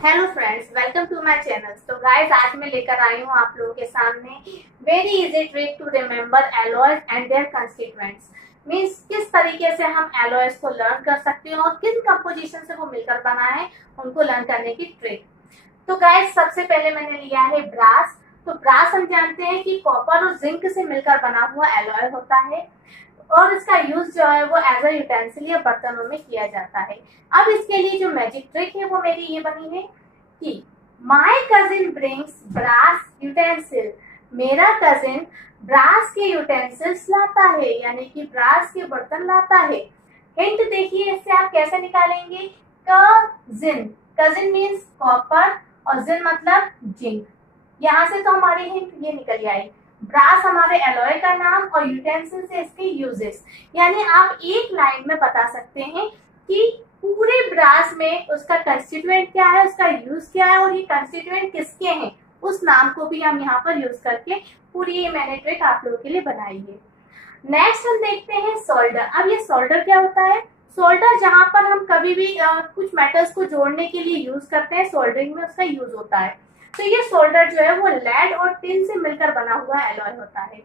Hello friends, welcome to my channel. तो guys, आज मैं लेकर आई हूँ आप लोगों के सामने very easy trick to remember alloys and their constituents. Means किस तरीके से हम एलॉयज को लर्न कर सकते हैं और किन कंपोजिशन से वो मिलकर बना है उनको लर्न करने की ट्रिक। तो गाइस, सबसे पहले मैंने लिया है ब्रास। तो ब्रास हम जानते हैं कि कॉपर और जिंक से मिलकर बना हुआ एलॉय होता है और इसका यूज जो है वो एज अ यूटेंसिल या बर्तनों में किया जाता है। अब इसके लिए जो मैजिक ट्रिक है वो मेरी ये बनी है कि my cousin brings brass utensil. मेरा कजिन ब्रास के यूटेंसिल्स लाता है, यानी कि ब्रास के बर्तन लाता है। हिंट देखिए, इससे आप कैसे निकालेंगे। कजिन, कजिन मीन्स कॉपर और जिन मतलब जिंक। यहाँ से तो हमारी हिंट ये निकल आई। ब्रास हमारे एलॉय का नाम और यूटेंसिल से इसके यूजेस, यानी आप एक लाइन में बता सकते हैं कि पूरे ब्रास में उसका कंस्टिट्यूएंट क्या है, उसका यूज क्या है और ये कंस्टिट्यूएंट किसके हैं, उस नाम को भी हम यहाँ पर यूज करके पूरी ये मैंने ट्रिक आप लोगों के लिए बनाई है। नेक्स्ट हम देखते हैं सोल्डर। अब ये सोल्डर क्या होता है। सोल्डर जहां पर हम कभी भी कुछ मेटल्स को जोड़ने के लिए यूज करते हैं, सोल्डरिंग में उसका यूज होता है। तो ये सोल्डर जो है वो लेड और टिन से मिलकर बना हुआ एलॉय होता है।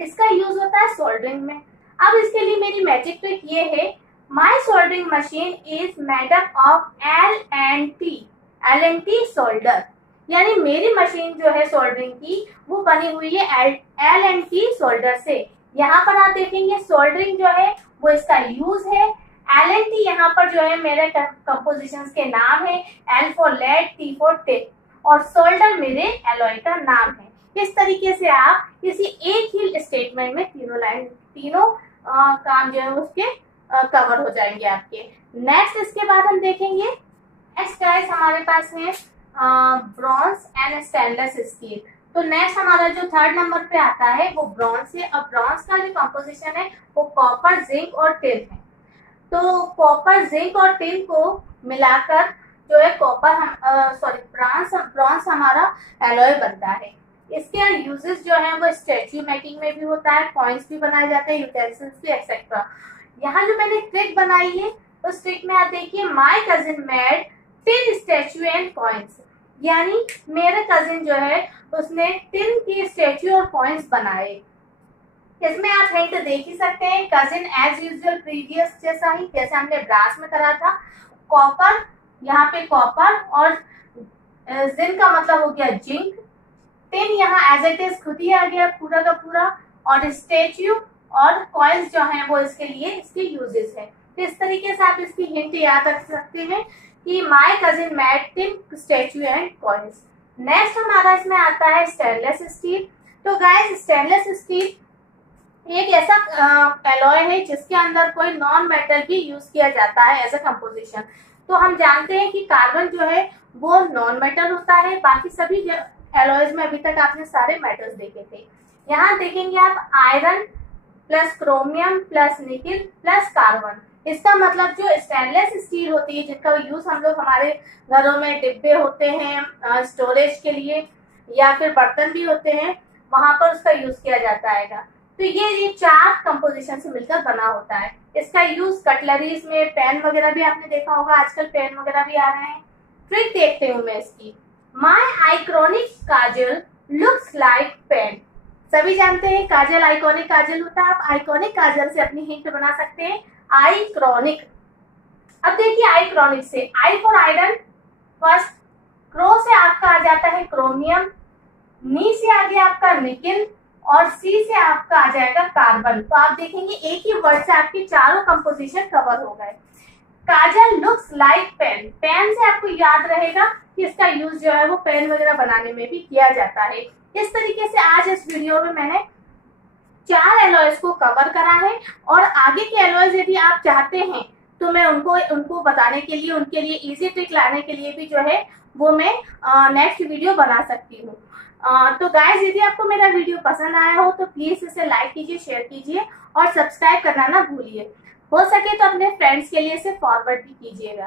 इसका यूज होता है सोल्डरिंग में। अब इसके लिए मेरी मैजिक ट्रिक ये है, my soldering machine is made up of L and T solder. यानी मेरी मशीन जो है सोल्डरिंग की वो बनी हुई है एल एंड टी सोल्डर से। यहाँ पर आप देखेंगे सोल्डरिंग जो है वो इसका यूज है। एल एंड टी यहाँ पर जो है मेरे कंपोजिशंस के नाम है। L for lead, T for tin और सोल्डर मेरे एलॉय का नाम है। इस तरीके से आप किसी एक ही स्टेटमेंट में तीनों काम जो है उसके कवर हो जाएंगे आपके। नेक्स्ट इसके बाद हम देखेंगे, नेक्स्ट गाइस हमारे पास है ब्रॉन्ज एंड स्टेनलेस स्टील। तो नेक्स्ट हमारा जो थर्ड नंबर पे आता है वो ब्रॉन्ज है। अब ब्रॉन्ज का जो कंपोजिशन है वो कॉपर, जिंक और टिन है। तो कॉपर, जिंक और टिन को मिलाकर जो है ब्रॉन्ज हमारा एलॉय बनता है। इसके यूजेस जो है वो स्टैच्यू मेकिंग में भी होता है, कॉइन्स भी बनाए जाते हैं, यूटेंसिल्स भी एक्सेट्रा। यहाँ जो मैंने ट्रिक बनाई है उस ट्रिक में आप देखिए, my cousin made tin statue and coins. यानी मेरे कजिन जो है उसने टिन की स्टैच्यू और कॉइन्स बनाए। इसमें आप हिंट देख ही सकते हैं, कजिन एज यूजुअल प्रीवियस जैसा ही, जैसे हमने ब्रास में करा था। कॉपर, यहाँ पे कॉपर और जिंक का मतलब हो गया जिंक। टिन यहाँ एज इट इज खुद ही आ गया पूरा का पूरा। और स्टैच्यू और कॉइन्स जो हैं वो इसके लिए इसके यूजेस है। तो इस तरीके से आप इसकी हिंट याद रख सकते हैं कि my cousin made tin, statue and coins. Next हमारा इसमें आता है स्टेनलेस स्टील। तो गाइस, स्टेनलेस स्टील एक ऐसा एलॉय है जिसके अंदर कोई नॉन मेटल भी यूज किया जाता है एज अ कंपोजिशन। तो हम जानते हैं कि कार्बन जो है वो नॉन मेटल होता है। बाकी सभी एलॉयज में अभी तक आपने सारे मेटल्स देखे थे। यहाँ देखेंगे आप iron plus chromium plus nickel plus carbon. इसका मतलब जो स्टेनलेस स्टील होती है जिनका यूज हम लोग हमारे घरों में डिब्बे होते हैं स्टोरेज के लिए या फिर बर्तन भी होते हैं, वहां पर उसका यूज किया जाता है। तो ये चार कंपोजिशन से मिलकर बना होता है। इसका यूज कटलरीज में, पेन वगैरह भी आपने देखा होगा, आजकल पेन वगैरह भी आ रहे हैं। ट्रिक देखते हूँ मैं इसकी। My iconic kajal looks like pen. सभी जानते हैं काजल आइकॉनिक काजल होता है। आप आइकॉनिक काजल से अपनी हिंट बना सकते हैं आइक्रॉनिक। अब देखिए आइक्रॉनिक से, I for iron first, crow से आपका आ जाता है क्रोमियम, नी से आ गया आपका निकिल और सी से आपका आ जाएगा कार्बन। तो आप देखेंगे एक ही वर्ड से आपकी चारों कंपोजिशन कवर हो गए। काजल लुक्स लाइक पेन, पेन से आपको याद रहेगा कि इसका यूज जो है वो पेन वगैरह बनाने में भी किया जाता है। इस तरीके से आज इस वीडियो में मैंने चार एलॉयज को कवर करा है और आगे के एलॉयज यदि आप चाहते हैं तो मैं उनको बताने के लिए, उनके लिए इजी ट्रिक लाने के लिए भी जो है वो मैं नेक्स्ट वीडियो बना सकती हूँ। तो गाइस, यदि आपको मेरा वीडियो पसंद आया हो तो प्लीज इसे लाइक कीजिए, शेयर कीजिए और सब्सक्राइब करना ना भूलिए। हो सके तो अपने फ्रेंड्स के लिए इसे फॉरवर्ड भी कीजिएगा।